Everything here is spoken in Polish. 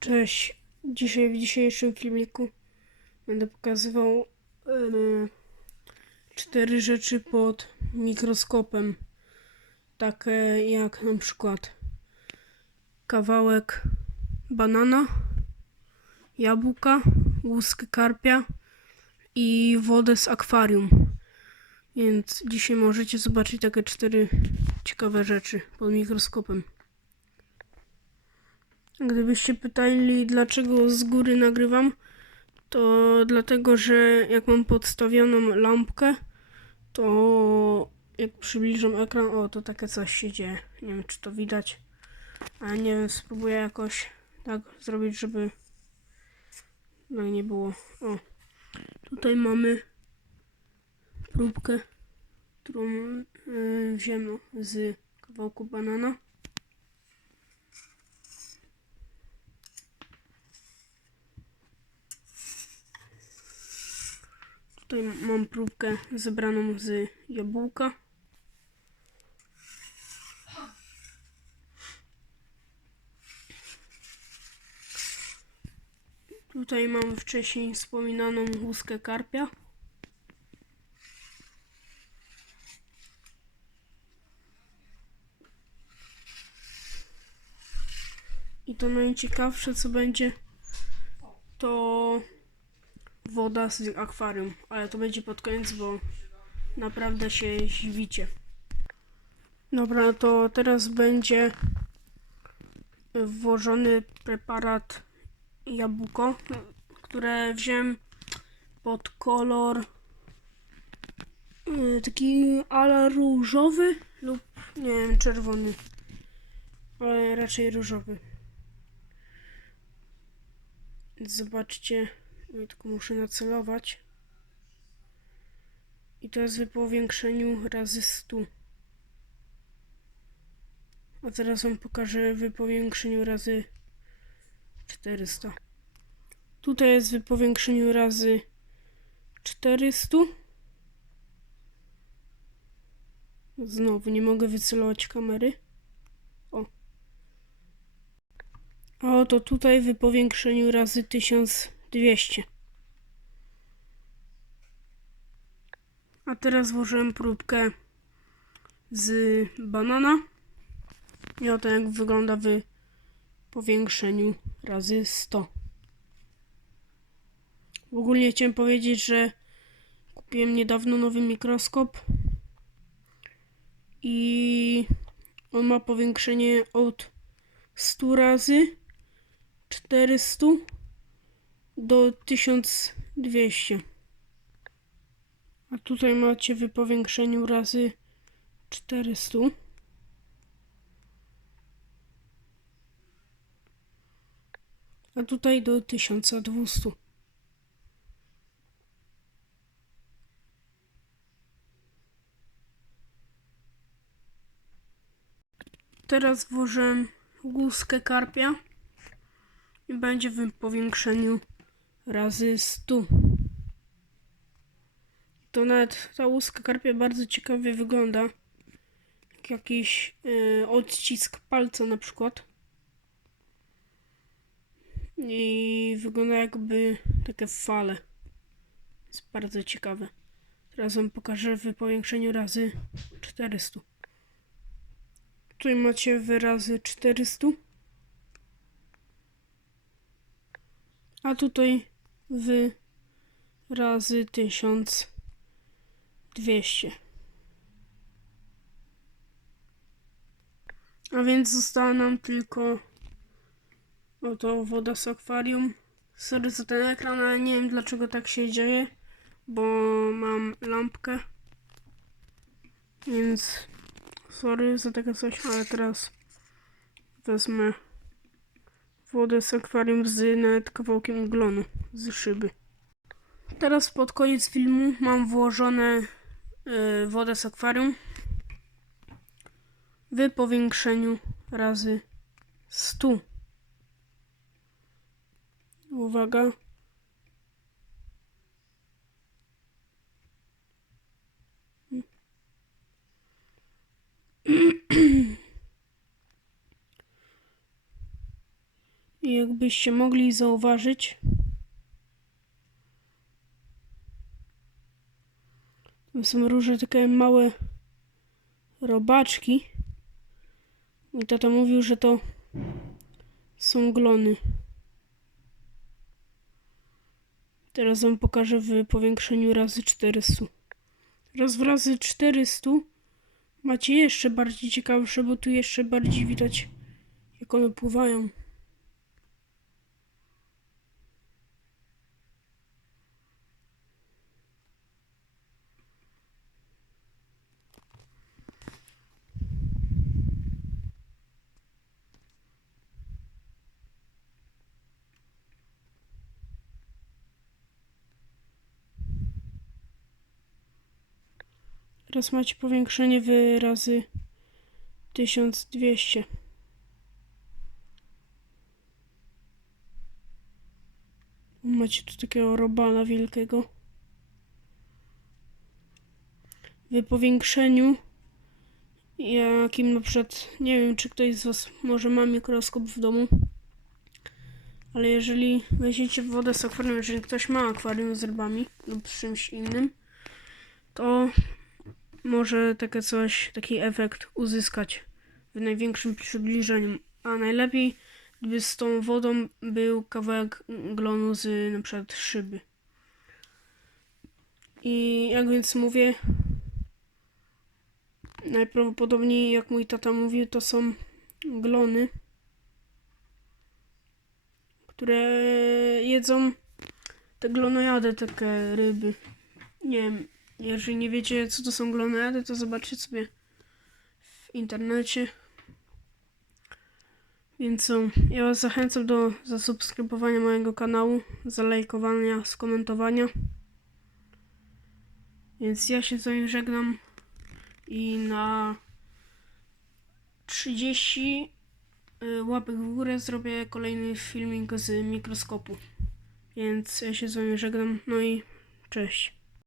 Cześć. Dzisiaj w dzisiejszym filmiku będę pokazywał em, cztery rzeczy pod mikroskopem. Takie jak na przykład kawałek banana, jabłka, łuski karpia i wodę z akwarium. Więc dzisiaj możecie zobaczyć takie cztery ciekawe rzeczy pod mikroskopem. Gdybyście pytali, dlaczego z góry nagrywam, to dlatego, że jak mam podstawioną lampkę, to jak przybliżam ekran, o, to takie coś się dzieje. Nie wiem, czy to widać, ale nie wiem, spróbuję jakoś tak zrobić, żeby no nie było. O, tutaj mamy próbkę, którą yy, wziąłem z kawałku banana. Tutaj mam próbkę zebraną z jabłka. Tutaj mam wcześniej wspominaną łuskę karpia. I to najciekawsze co będzie to woda z akwarium, ale to będzie pod koniec, bo naprawdę się zdziwicie. Dobra, to teraz będzie włożony preparat jabłko, które wziąłem pod kolor y, taki ala różowy lub nie wiem, czerwony, ale raczej różowy. Zobaczcie. Ja tylko muszę nacelować. I to jest w powiększeniu razy 100. A teraz wam pokażę w powiększeniu razy 400. Tutaj jest w powiększeniu razy 400. Znowu nie mogę wycelować kamery. O. A oto tutaj w powiększeniu razy 1000 200. A teraz włożyłem próbkę z banana. I oto jak wygląda w powiększeniu razy 100. W ogóle chciałem powiedzieć, że kupiłem niedawno nowy mikroskop i on ma powiększenie od 100 razy 400 do 1200. A tutaj macie w powiększeniu razy 400. A tutaj do 1200. Teraz włożę łuskę karpia i będzie w powiększeniu razy 100. To nawet ta łuska karpia bardzo ciekawie wygląda. Jak jakiś y, odcisk palca na przykład. I wygląda jakby takie fale. Jest bardzo ciekawe. Teraz wam pokażę w powiększeniu razy 400. Tutaj macie wyrazy 400. A tutaj w razy 1200. A więc została nam tylko oto woda z akwarium. Sorry za ten ekran, ale nie wiem dlaczego tak się dzieje, bo mam lampkę. Więc sorry za takie coś, ale teraz wezmę wodę z akwarium z nawet kawałkiem glonu z szyby. Teraz pod koniec filmu mam włożone y, wodę z akwarium w powiększeniu razy 100. Uwaga. I jakbyście mogli zauważyć, tam są różne takie małe robaczki. Mój tata mówił, że to są glony. Teraz wam pokażę w powiększeniu razy 400. Teraz w razy 400 macie jeszcze bardziej ciekawsze, bo tu jeszcze bardziej widać jak one pływają. Teraz macie powiększenie w razy 1200. Macie tu takiego robala wielkiego. W powiększeniu, jakim na przykład, nie wiem czy ktoś z Was może ma mikroskop w domu, ale jeżeli weźmiecie wodę z akwarium, jeżeli ktoś ma akwarium z rybami lub z czymś innym, to może takie coś, taki efekt uzyskać w największym przybliżeniu. A najlepiej, gdyby z tą wodą był kawałek glonu z na przykład szyby. I jak więc mówię, najprawdopodobniej, jak mój tata mówił, to są glony, które jedzą te glonojady, takie ryby. Nie wiem, jeżeli nie wiecie, co to są glonojady, to zobaczcie sobie w internecie. Więc ja Was zachęcam do zasubskrybowania mojego kanału, zalajkowania, skomentowania. Więc ja się z wami żegnam i na 30 y, łapek w górę zrobię kolejny filmik z mikroskopu. Więc ja się z wami żegnam, no i cześć.